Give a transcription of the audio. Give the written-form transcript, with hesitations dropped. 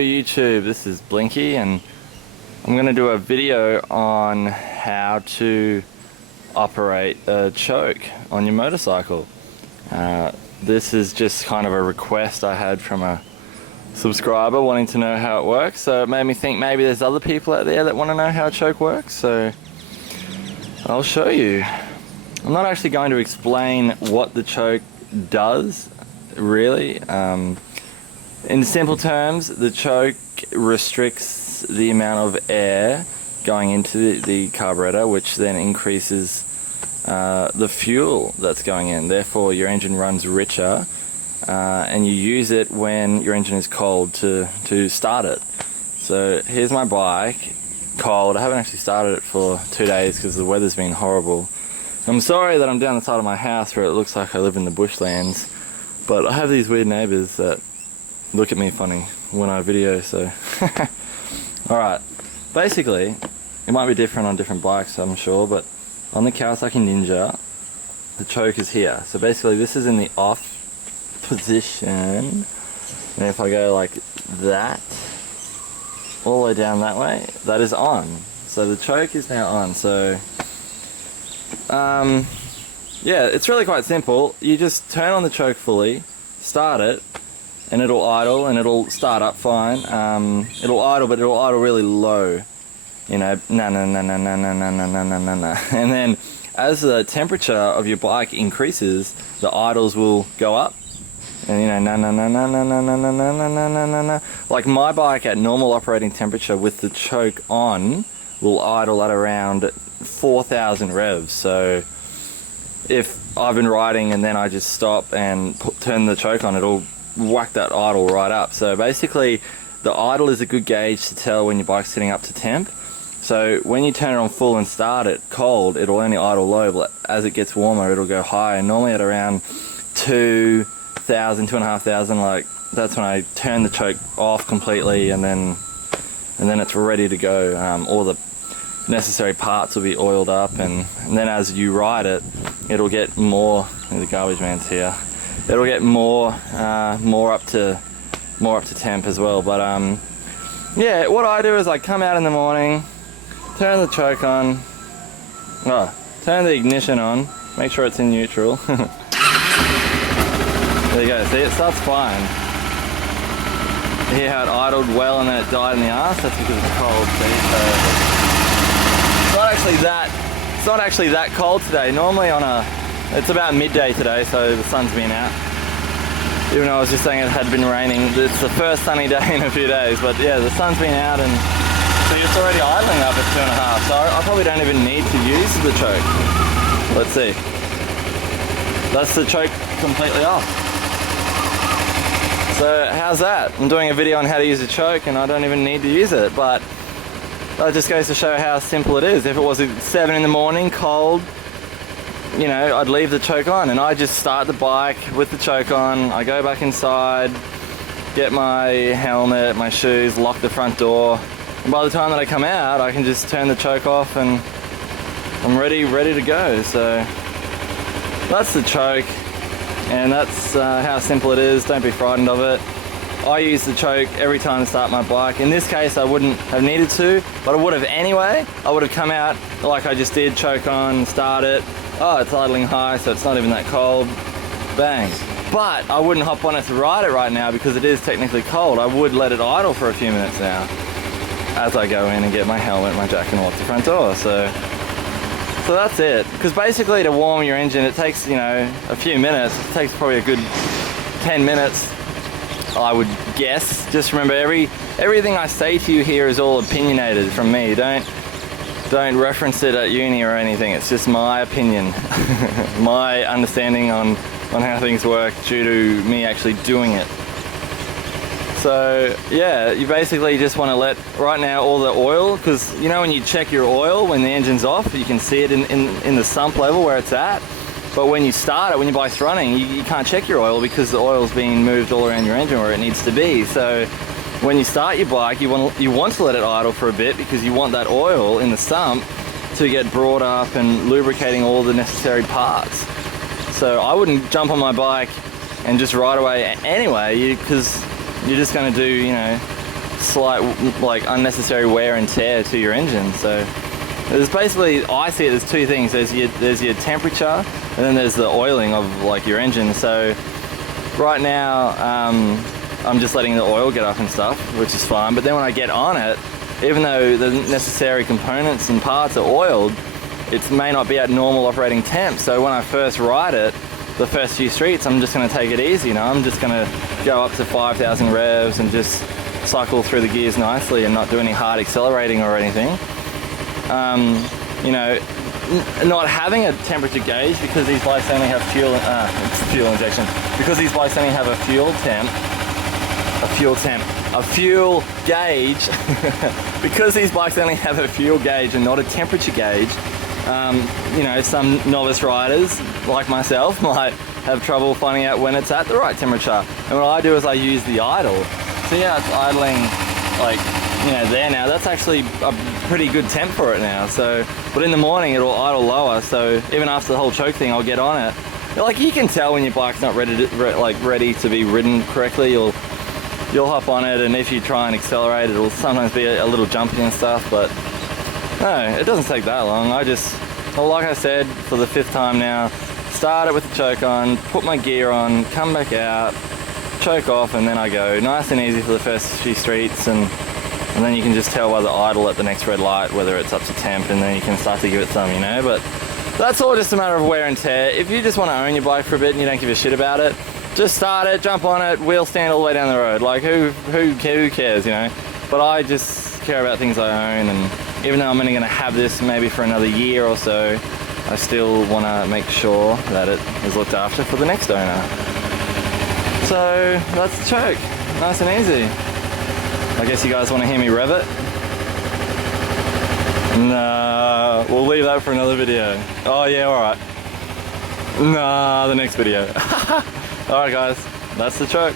YouTube, this is Blinky and I'm going to do a video on how to operate a choke on your motorcycle. This is just kind of a request I had from a subscriber wanting to know how it works, so it made me think maybe there's other people out there that want to know how a choke works, so I'll show you. I'm not actually going to explain what the choke does, really. In simple terms, the choke restricts the amount of air going into the carburetor, which then increases the fuel that's going in. Therefore, your engine runs richer, and you use it when your engine is cold to start it. So here's my bike, cold. I haven't actually started it for 2 days because the weather's been horrible. I'm sorry that I'm down the side of my house where it looks like I live in the bushlands, but I have these weird neighbours that look at me funny when I video, so alright, basically it might be different on different bikes, I'm sure, but on the Kawasaki Ninja the choke is here. So basically this is in the off position, and if I go like that all the way down that way, that is on. So the choke is now on. So yeah, it's really quite simple. You just turn on the choke fully, start it, and it'll idle and it'll start up fine. It'll idle, but it'll idle really low. You know, na na na na na na na na na na na. And then as the temperature of your bike increases, the idles will go up. And you know, na na na na na na na na na na na na na. Like my bike at normal operating temperature with the choke on will idle at around 4,000 revs. So if I've been riding and then I just stop and turn the choke on, it'll whack that idle right up. So basically the idle is a good gauge to tell when your bike's sitting up to temp. So when you turn it on full and start it cold, it'll only idle low, but as it gets warmer it'll go higher. Normally at around 2,000, 2,500, like that's when I turn the choke off completely, and then it's ready to go. All the necessary parts will be oiled up, and then as you ride it, it'll get more. The garbage man's here. It'll get more up to temp as well. But yeah, what I do is I come out in the morning, turn the choke on, turn the ignition on, make sure it's in neutral. There you go. See, it starts fine. You hear how it idled well and then it died in the arse? That's because it's cold. See? It's not actually that cold today. Normally it's about midday today, so the sun's been out. Even though I was just saying it had been raining. It's the first sunny day in a few days, but yeah, the sun's been out and so it's already idling up at 2.5. So I probably don't even need to use the choke. Let's see. That's the choke completely off. So how's that? I'm doing a video on how to use a choke and I don't even need to use it, but that just goes to show how simple it is. If it was at 7 in the morning, cold, you know, I'd leave the choke on and I just start the bike with the choke on. I go back inside, get my helmet, my shoes, lock the front door. And by the time that I come out, I can just turn the choke off and I'm ready to go. So that's the choke, and that's how simple it is. Don't be frightened of it. I use the choke every time I start my bike. In this case I wouldn't have needed to, but I would have anyway. I would have come out like I just did, choke on, start it. Oh, it's idling high, so it's not even that cold. Bang. But I wouldn't hop on it to ride it right now because it is technically cold. I would let it idle for a few minutes now as I go in and get my helmet, my jacket, and lock the front door. So that's it. Because basically to warm your engine it takes, you know, a few minutes. It takes probably a good 10 minutes. I would guess. Just remember, everything I say to you here is all opinionated from me. Don't reference it at uni or anything. It's just my opinion, my understanding on how things work due to me actually doing it. So yeah, you basically just want to let right now all the oil, because you know when you check your oil when the engine's off, you can see it in the sump level where it's at. But when you start it, when your bike's running, you can't check your oil because the oil's being moved all around your engine where it needs to be. So when you start your bike, you want to let it idle for a bit because you want that oil in the sump to get brought up and lubricating all the necessary parts. So I wouldn't jump on my bike and just ride away anyway, because you're just going to do, you know, slight like unnecessary wear and tear to your engine. So there's basically, I see it as two things. There's your temperature, and then there's the oiling of like your engine. So right now I'm just letting the oil get up and stuff, which is fine. But then when I get on it, even though the necessary components and parts are oiled, it may not be at normal operating temp. So when I first ride it, the first few streets, I'm just going to take it easy. You know, I'm just going to go up to 5,000 revs and just cycle through the gears nicely and not do any hard accelerating or anything. You know, not having a temperature gauge, because these bikes only have fuel injection, because these bikes only have a fuel gauge, because these bikes only have a fuel gauge and not a temperature gauge, you know, some novice riders like myself might have trouble finding out when it's at the right temperature. And what I do is I use the idle. So yeah, it's idling like, you know, there now. That's actually a pretty good temp for it now. So, but in the morning it'll idle lower. So even after the whole choke thing, I'll get on it. Like, you can tell when your bike's not ready to be ridden correctly. You'll hop on it, and if you try and accelerate, it'll sometimes be a little jumpy and stuff. But no, it doesn't take that long. I just, well, like I said, for the 5th time now, start it with the choke on, put my gear on, come back out, choke off, and then I go. Nice and easy for the first few streets, and then you can just tell by the idle at the next red light whether it's up to temp, and then you can start to give it some, you know. But that's all just a matter of wear and tear. If you just want to own your bike for a bit and you don't give a shit about it, just start it, jump on it, wheel stand all the way down the road. Like, who cares, you know? But I just care about things I own, and even though I'm only going to have this maybe for another year or so, I still want to make sure that it is looked after for the next owner. So that's the choke, nice and easy. I guess you guys want to hear me rev it? Nah, we'll leave that for another video. Oh yeah, alright. Nah, the next video. Alright guys, that's the choke.